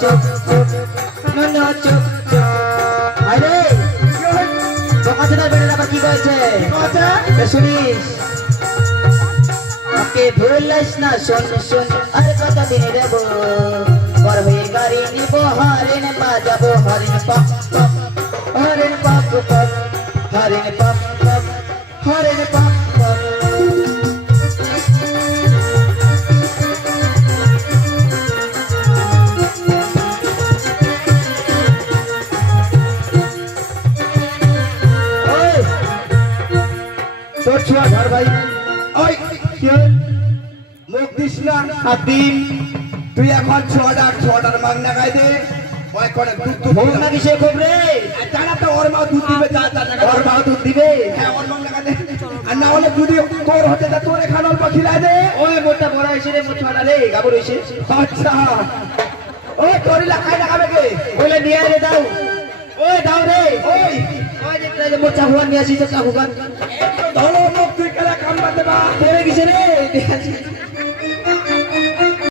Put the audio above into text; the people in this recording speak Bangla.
চুপ চুপ নুনু চুপ চুপ আরে বোকাচোদা বেড়ে আবার কি করেছে শুনিস ওকে ভুলিস না শোন শোন আর কতদিন দেব বড় হয়ে গাড়ি নিব হরিণ বাজাবো হরিণ পপ পপ হরিণ পপ পপ হরিণ পপ পপ হরিণ পপ পপ তোর ছোঁয়া ঘর ভাই ওই মুখ দিস না হাতিম তুই এখন ছটার মাগনা খাই দে ওই করে দুধ ভোগ না কিসে খুব রে জানা তো ওর মা দুধ দিবে ওর মা দুধ দিবে হ্যাঁ ওর মাগনা খাই দে আর না হলে যদি তোর হতে তা তোর এখানে অল্প খিলাই দে ওই মোটা বড় হয়েছে রে মোট ছটা রে গাবর হয়েছে আচ্ছা ওই তোরিলা খাই না খাবে কে ওইলে নিয়ে রে দাও ওই দাও রে ওই ওই যে মোট চাহুয়ান নিয়ে আসি তো চাহুয়ান ধরো মুখ তুই কেলা কাম বাদে বা তেরে কিসে রে